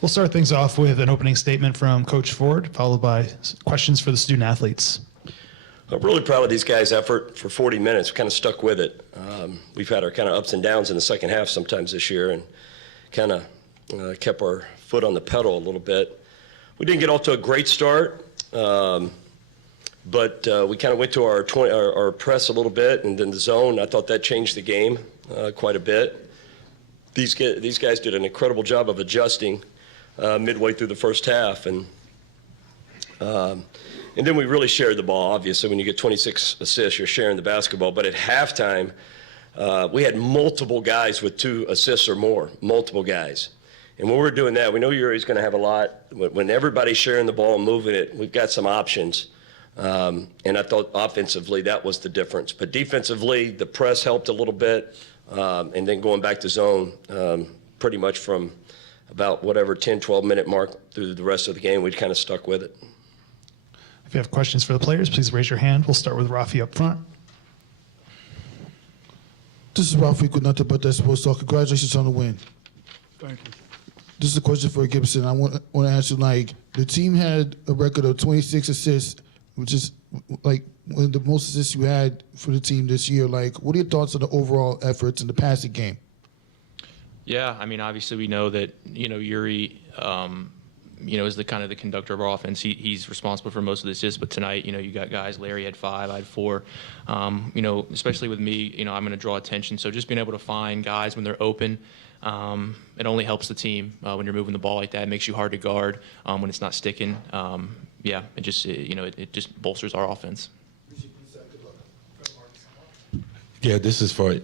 We'll start things off with an opening statement from Coach Ford, followed by questions for the student athletes. I'm really proud of these guys' effort for 40 minutes. We kind of stuck with it. We've had our kind of ups and downs in the second half sometimes this year, and kind of kept our foot on the pedal a little bit. We didn't get off to a great start, but we kind of went to our press a little bit, and then the zone. I thought that changed the game quite a bit. These guys did an incredible job of adjusting midway through the first half, and then we really shared the ball. Obviously, when you get 26 assists, you're sharing the basketball. But at halftime, we had multiple guys with 2 assists or more, multiple guys. And when we're doing that, we know Yuri's going to have a lot. When everybody's sharing the ball and moving it, we've got some options. And I thought offensively that was the difference. But defensively, the press helped a little bit. And then going back to zone, pretty much from about whatever 10, 12-minute mark through the rest of the game, we kind of stuck with it. If you have questions for the players, please raise your hand. We'll start with Rafi up front. This is Rafi with nothing but that sports talk. Congratulations on the win. Thank you. This is a question for Gibson. I want to ask you, the team had a record of 26 assists, which is one of the most assists you had for the team this year. What are your thoughts on the overall efforts in the passing game? Yeah, I mean, obviously we know that, Yuri, is the kind of the conductor of our offense. He's responsible for most of the assists, but tonight, you got guys. Larry had 5, I had 4. Especially with me, I'm going to draw attention. So just being able to find guys when they're open, it only helps the team when you're moving the ball like that. It makes you hard to guard when it's not sticking. It just bolsters our offense. Yeah, this is for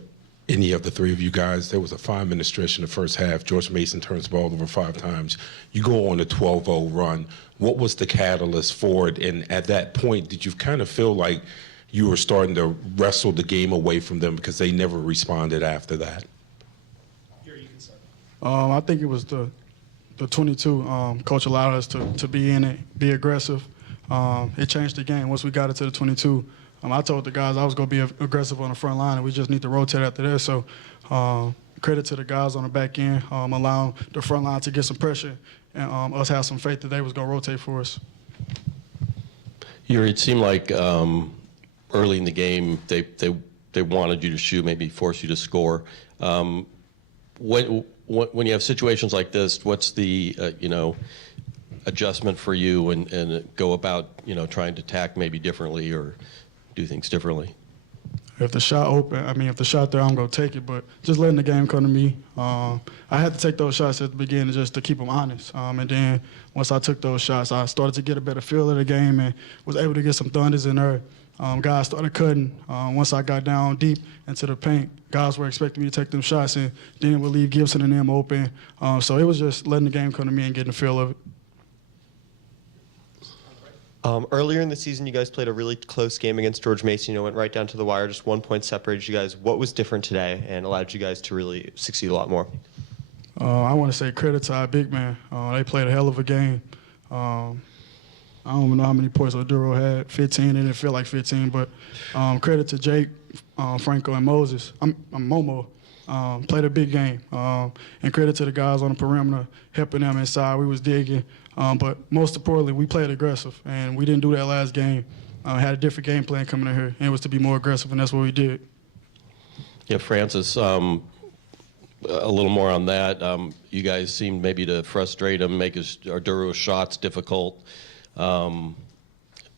any of the 3 of you guys. There was a 5-minute stretch in the first half. George Mason turns the ball over 5 times. You go on a 12-0 run. What was the catalyst for it? And at that point, did you kind of feel like you were starting to wrestle the game away from them because they never responded after that? Here, you can start. I think it was the 22. Coach allowed us to be in it, be aggressive. It changed the game once we got it to the 22. I told the guys I was going to be aggressive on the front line, and we just need to rotate after that. So credit to the guys on the back end, allowing the front line to get some pressure and us have some faith that they was going to rotate for us. Yuri, it seemed like early in the game they wanted you to shoot, maybe force you to score. When you have situations like this, what's the adjustment for you and go about trying to attack maybe differently or do things differently? If the shot if the shot there, I'm going to take it, but just letting the game come to me. I had to take those shots at the beginning just to keep them honest. And then once I took those shots, I started to get a better feel of the game and was able to get some thunders in there. Guys started cutting. Once I got down deep into the paint, guys were expecting me to take them shots, and then we'll leave Gibson and them open. So it was just letting the game come to me and getting the feel of it. Earlier in the season, you guys played a really close game against George Mason. Went right down to the wire. Just 1 point separated you guys. What was different today and allowed you guys to really succeed a lot more? I want to say credit to our big man. They played a hell of a game. I don't even know how many points Oduro had. 15. It didn't feel like 15, but credit to Jake, Franco, and Moses. Momo. Played a big game. And credit to the guys on the perimeter, helping them inside. We was digging. But most importantly, we played aggressive, and we didn't do that last game. Had a different game plan coming in here, and it was to be more aggressive, and that's what we did. Yeah, Francis, a little more on that. You guys seemed maybe to frustrate him, make Arduro's shots difficult. I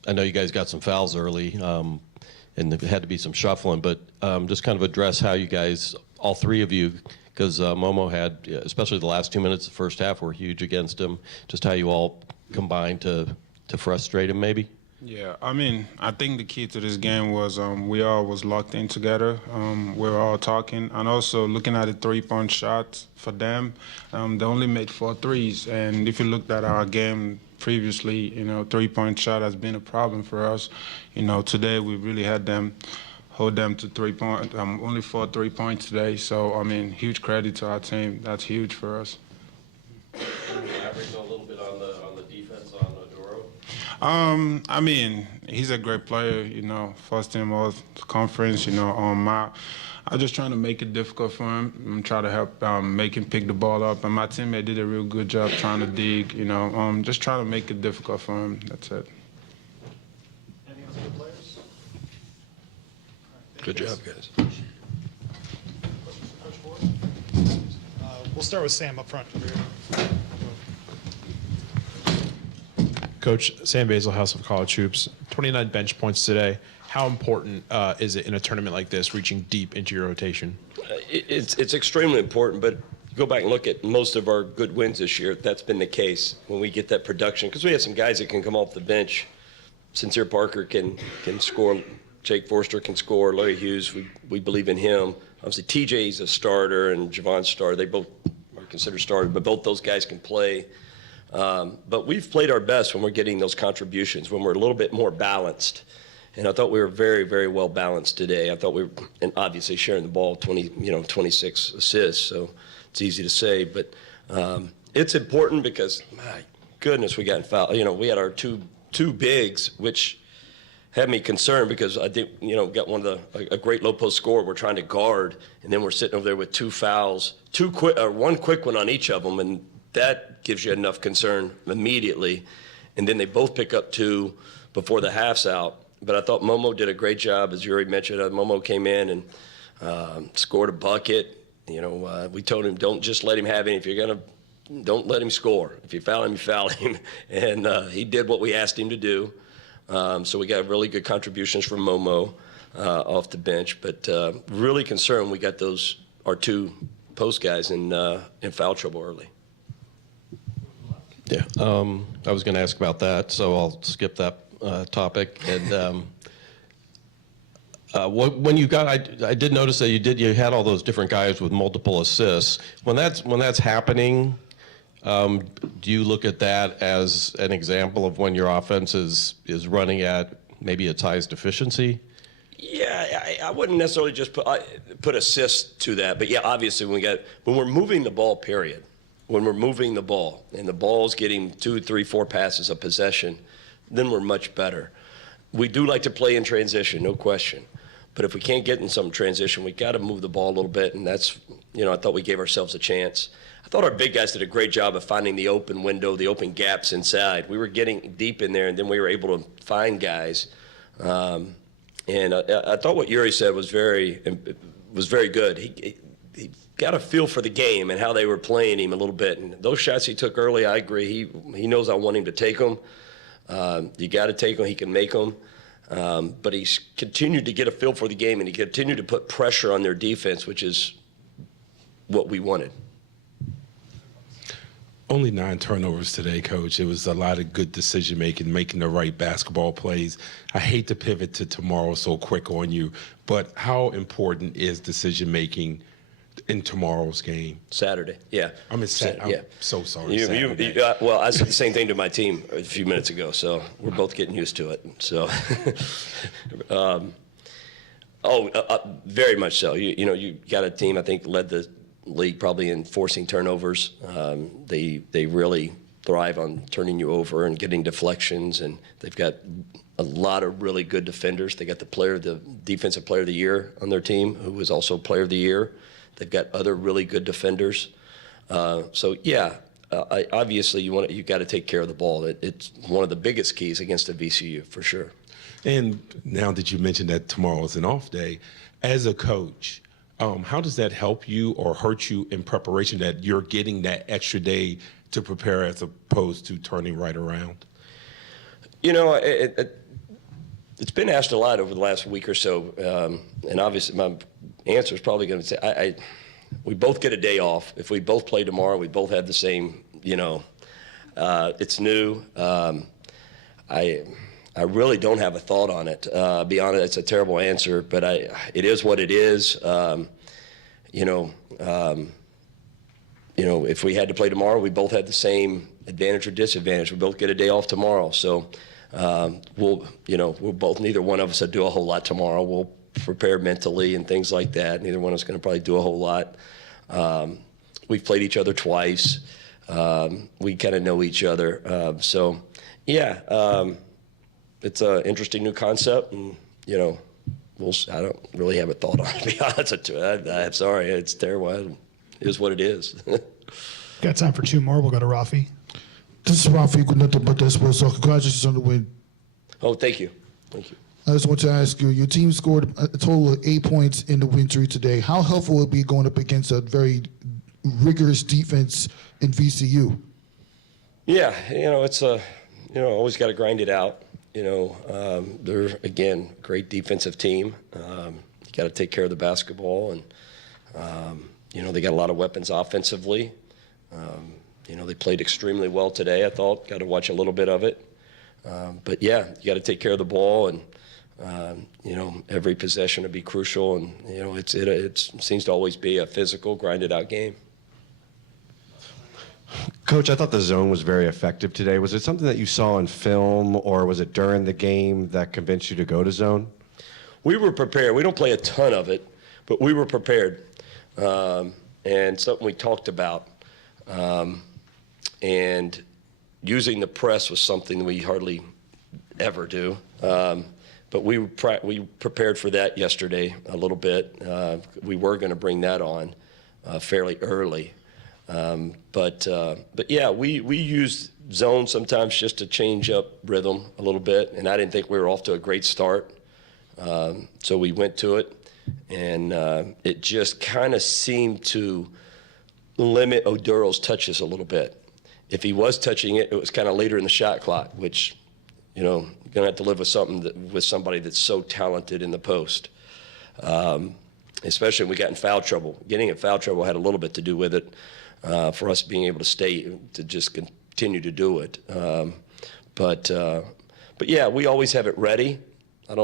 know you guys got some fouls early, and there had to be some shuffling, but just kind of address how you guys, all 3 of you, because Momo had, especially the last 2 minutes of the first half were huge against him, just how you all combined to frustrate him maybe? Yeah, I think the key to this game was we all was locked in together. We were all talking, and also looking at the 3-point shots for them. They only made 4 threes, and if you looked at our game previously, 3-point shot has been a problem for us. Today we really had them hold them to 3 points. Only 4 3 points today. So huge credit to our team. That's huge for us. Can you elaborate a little bit on the defense on Oduro? He's a great player. First team all conference. I'm just trying to make it difficult for him and try to help make him pick the ball up. And my teammate did a real good job trying to dig, just trying to make it difficult for him. That's it. Anything else for the players? Good job, guys. Coach Ford? We'll start with Sam up front. Coach, Sam Basil, House of College Hoops, 29 bench points today. How important is it in a tournament like this, reaching deep into your rotation? It's extremely important, but go back and look at most of our good wins this year. That's been the case when we get that production, because we have some guys that can come off the bench. Sincere Parker can score. Jake Forster can score. Larry Hughes, we believe in him. Obviously, TJ's a starter and Javon's starter. They both are considered starters, but both those guys can play. But we've played our best when we're getting those contributions, when we're a little bit more balanced. And I thought we were very, very well balanced today. I thought we were, and obviously sharing the ball, 26 assists, so it's easy to say. But it's important because, my goodness, we got in foul. We had our two bigs, which had me concerned because I think, got a great low post score we're trying to guard, and then we're sitting over there with two fouls, one quick one on each of them, and that gives you enough concern immediately. And then they both pick up two before the half's out. But I thought Momo did a great job, as Yuri mentioned. Momo came in and scored a bucket. We told him, don't just let him have any. If you're going to, don't let him score. If you foul him, you foul him. And he did what we asked him to do. So we got really good contributions from Momo off the bench. But really concerned we got our two post guys in foul trouble early. Yeah, I was going to ask about that, so I'll skip that topic. And when you got, I did notice that you had all those different guys with multiple assists. When that's happening, do you look at that as an example of when your offense is running at maybe its highest efficiency? Yeah, I wouldn't necessarily just put assists to that, but yeah, obviously when we're moving the ball, period. When we're moving the ball and the ball's getting 2, 3, 4 passes of possession, then we're much better. We do like to play in transition, no question. But if we can't get in some transition, we got to move the ball a little bit, and that's, I thought we gave ourselves a chance. I thought our big guys did a great job of finding the open window, the open gaps inside. We were getting deep in there, and then we were able to find guys. And I thought what Yuri said was very good. He got a feel for the game and how they were playing him a little bit. And those shots he took early, I agree. He knows I want him to take them. You got to take them. He can make them. But he's continued to get a feel for the game, and he continued to put pressure on their defense, which is what we wanted. Only 9 turnovers today, Coach. It was a lot of good decision-making, making the right basketball plays. I hate to pivot to tomorrow so quick on you, but how important is decision-making in tomorrow's game? Saturday, yeah. I'm so sorry. Well, I said the same thing to my team a few minutes ago, so we're both getting used to it. So, very much so. You got a team, I think, led the league probably in forcing turnovers. They really thrive on turning you over and getting deflections, and they've got a lot of really good defenders. They got the defensive player of the year on their team, who was also player of the year. They've got other really good defenders. Obviously you got to take care of the ball. It's one of the biggest keys against a VCU for sure. And now that you mentioned that tomorrow is an off day, as a coach, how does that help you or hurt you in preparation that you're getting that extra day to prepare as opposed to turning right around? It's been asked a lot over the last week or so, and obviously my answer is probably going to say we both get a day off. If we both play tomorrow, we both have the same, it's new. I really don't have a thought on it. Be honest, it's a terrible answer, but it is what it is. If we had to play tomorrow, we both had the same advantage or disadvantage. We both get a day off tomorrow, so we'll both. Neither one of us will do a whole lot tomorrow. We'll prepare mentally and things like that. Neither one of us is going to probably do a whole lot. We've played each other twice. We kind of know each other. It's an interesting new concept, and I don't really have a thought on it, to be honest with you. I'm sorry. It's terrible. It is what it is. Got time for two more. We'll go to Rafi. This is Rafi with nothing but that sports. So congratulations on the win. Oh, thank you. Thank you. I just want to ask you, your team scored a total of 8 points in the win streak today. How helpful will it be going up against a very rigorous defense in VCU? Yeah, it's always got to grind it out. They're, again, great defensive team. You got to take care of the basketball, and, they got a lot of weapons offensively. They played extremely well today, I thought. Got to watch a little bit of it. But, yeah, you got to take care of the ball, and, every possession to be crucial. And, it seems to always be a physical, grinded-out game. Coach, I thought the zone was very effective today. Was it something that you saw in film, or was it during the game that convinced you to go to zone? We were prepared. We don't play a ton of it, but we were prepared. And something we talked about. And using the press was something we hardly ever do. But we prepared for that yesterday a little bit. We were going to bring that on fairly early. But yeah, we use zone sometimes just to change up rhythm a little bit, and I didn't think we were off to a great start. So we went to it, and it just kind of seemed to limit Oduro's touches a little bit. If he was touching it, it was kind of later in the shot clock, which, you're going to have to live with with somebody that's so talented in the post. Especially when we got in foul trouble. Getting in foul trouble had a little bit to do with it. For us being able to just continue to do it. But yeah, we always have it ready. I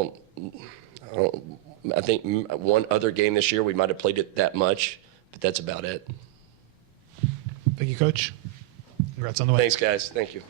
think one other game this year we might have played it that much, but that's about it. Thank you, Coach. Congrats on the win. Thanks, guys. Thank you.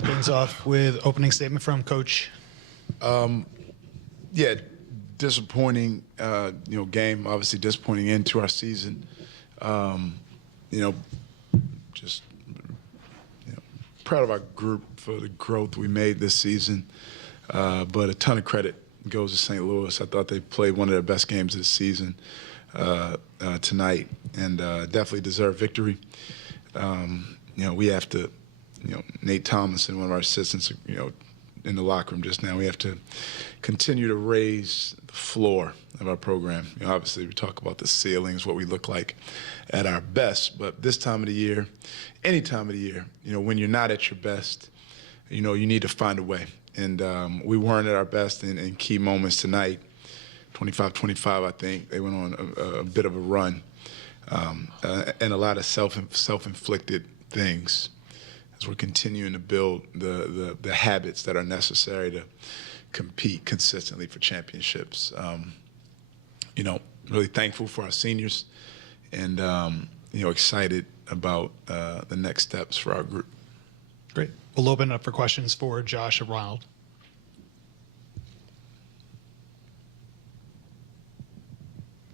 start things off with opening statement from Coach. Yeah, disappointing, game. Obviously, disappointing end to our season. Just proud of our group for the growth we made this season. But a ton of credit goes to St. Louis. I thought they played one of their best games of the season tonight, and definitely deserve victory. We have to, Nate Thomason, one of our assistants, in the locker room just now, we have to continue to raise the floor of our program. Obviously, we talk about the ceilings, what we look like at our best, but this time of the year, any time of the year, when you're not at your best, you need to find a way. And we weren't at our best in key moments tonight. 25-25, I think. They went on a bit of a run, and a lot of self-inflicted things as we're continuing to build the habits that are necessary to compete consistently for championships. Really thankful for our seniors, and excited about the next steps for our group. Great. We'll open up for questions for Josh or Ronald.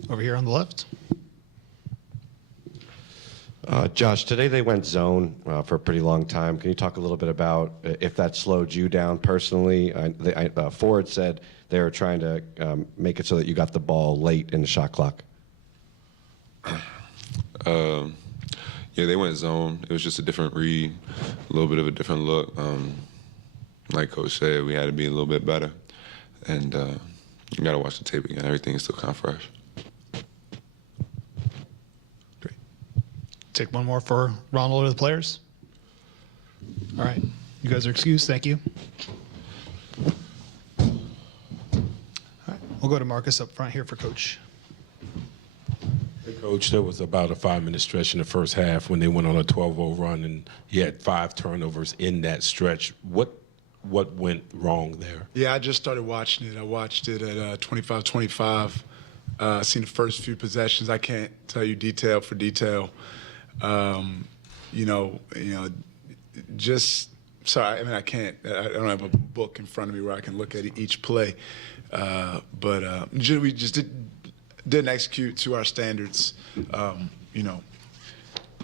Over here on the left. Josh, today they went zone for a pretty long time. Can you talk a little bit about if that slowed you down personally? Ford said they were trying to make it so that you got the ball late in the shot clock. Yeah, they went zone. It was just a different read, a little bit of a different look. Like Coach said, we had to be a little bit better. And you got to watch the tape again. Everything is still kind of fresh. Great. Take one more for Ronald or the players. All right. You guys are excused. Thank you. All right. We'll go to Marcus up front here for Coach. Hey, Coach, there was about a 5-minute stretch in the first half when they went on a 12-0 run, and you had 5 turnovers in that stretch. What went wrong there? Yeah, I just started watching it. I watched it at 25-25. Seen the first few possessions. I can't tell you detail for detail. Just sorry. I mean, I can't. I don't have a book in front of me where I can look at each play. But we just didn't execute to our standards,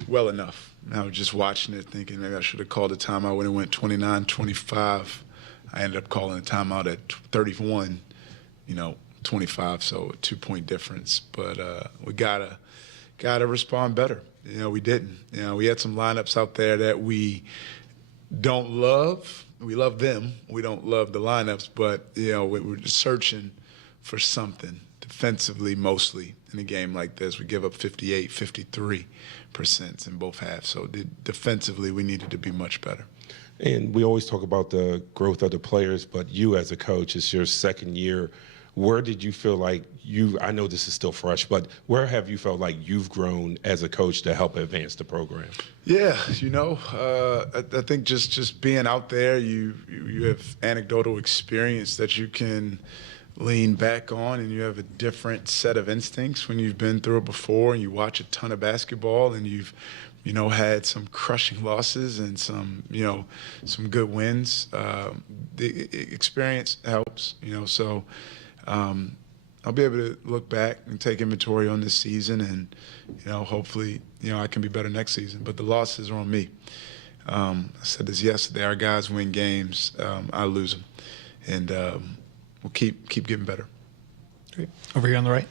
well enough. I was just watching it thinking maybe I should have called a timeout when it went 29-25. I ended up calling a timeout at 31, 25, so a 2-point difference. But we gotta respond better. We didn't. We had some lineups out there that we don't love. We love them. We don't love the lineups, but we're just searching for something defensively mostly in a game like this. We give up 58, 53% in both halves. So defensively, we needed to be much better. And we always talk about the growth of the players, but you as a coach, it's your second year. Where did you feel like I know this is still fresh, but where have you felt like you've grown as a coach to help advance the program? Yeah, I think just being out there, you have anecdotal experience that you can lean back on, and you have a different set of instincts when you've been through it before and you watch a ton of basketball and you've had some crushing losses and some good wins. The experience helps, so I'll be able to look back and take inventory on this season, and hopefully I can be better next season. But the losses are on me. I said this yesterday, our guys win games, I lose them, and we'll keep getting better. Great. Over here on the right.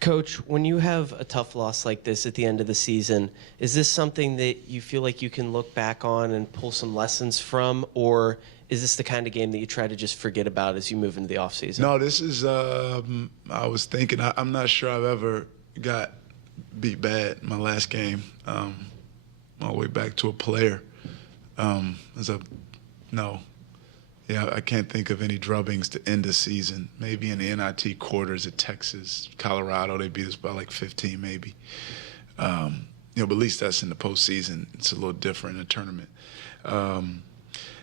Coach, when you have a tough loss like this at the end of the season, is this something that you feel like you can look back on and pull some lessons from, or is this the kind of game that you try to just forget about as you move into the offseason? No, this is, I was thinking, I'm not sure I've ever got beat bad in my last game, all the way back to a player. No. Yeah, I can't think of any drubbings to end the season. Maybe in the NIT quarters at Texas, Colorado, they beat us by like 15 maybe. But at least that's in the postseason. It's a little different in a tournament. No,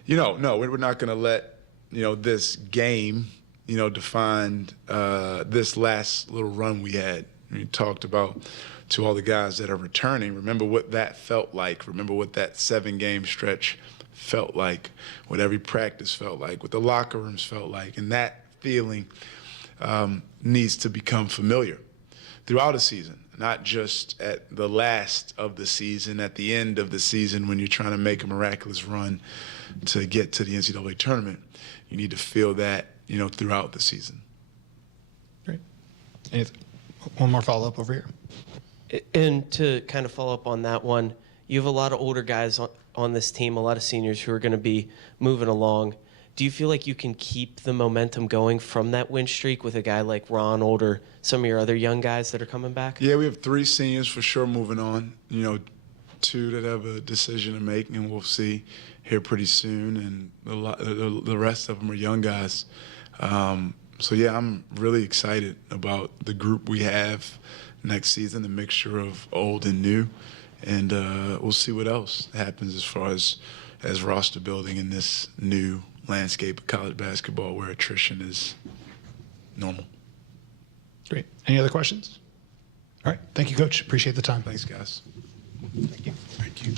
we're not going to let, this game, define this last little run we had. We talked about to all the guys that are returning, remember what that felt like. Remember what that 7-game stretch felt like, what every practice felt like, what the locker rooms felt like. And that feeling needs to become familiar throughout a season, not just at the last of the season, at the end of the season when you're trying to make a miraculous run to get to the NCAA tournament. You need to feel that, throughout the season. Great. One more follow-up over here. And to kind of follow up on that one, you have a lot of older guys on this team, a lot of seniors who are going to be moving along. Do you feel like you can keep the momentum going from that win streak with a guy like Ronald or some of your other young guys that are coming back? Yeah, we have 3 seniors for sure moving on. 2 that have a decision to make, and we'll see here pretty soon. And the rest of them are young guys. So, yeah, I'm really excited about the group we have next season, a mixture of old and new. And we'll see what else happens as far as roster building in this new landscape of college basketball where attrition is normal. Great. Any other questions? All right. Thank you, Coach. Appreciate the time. Thanks, guys. Thank you.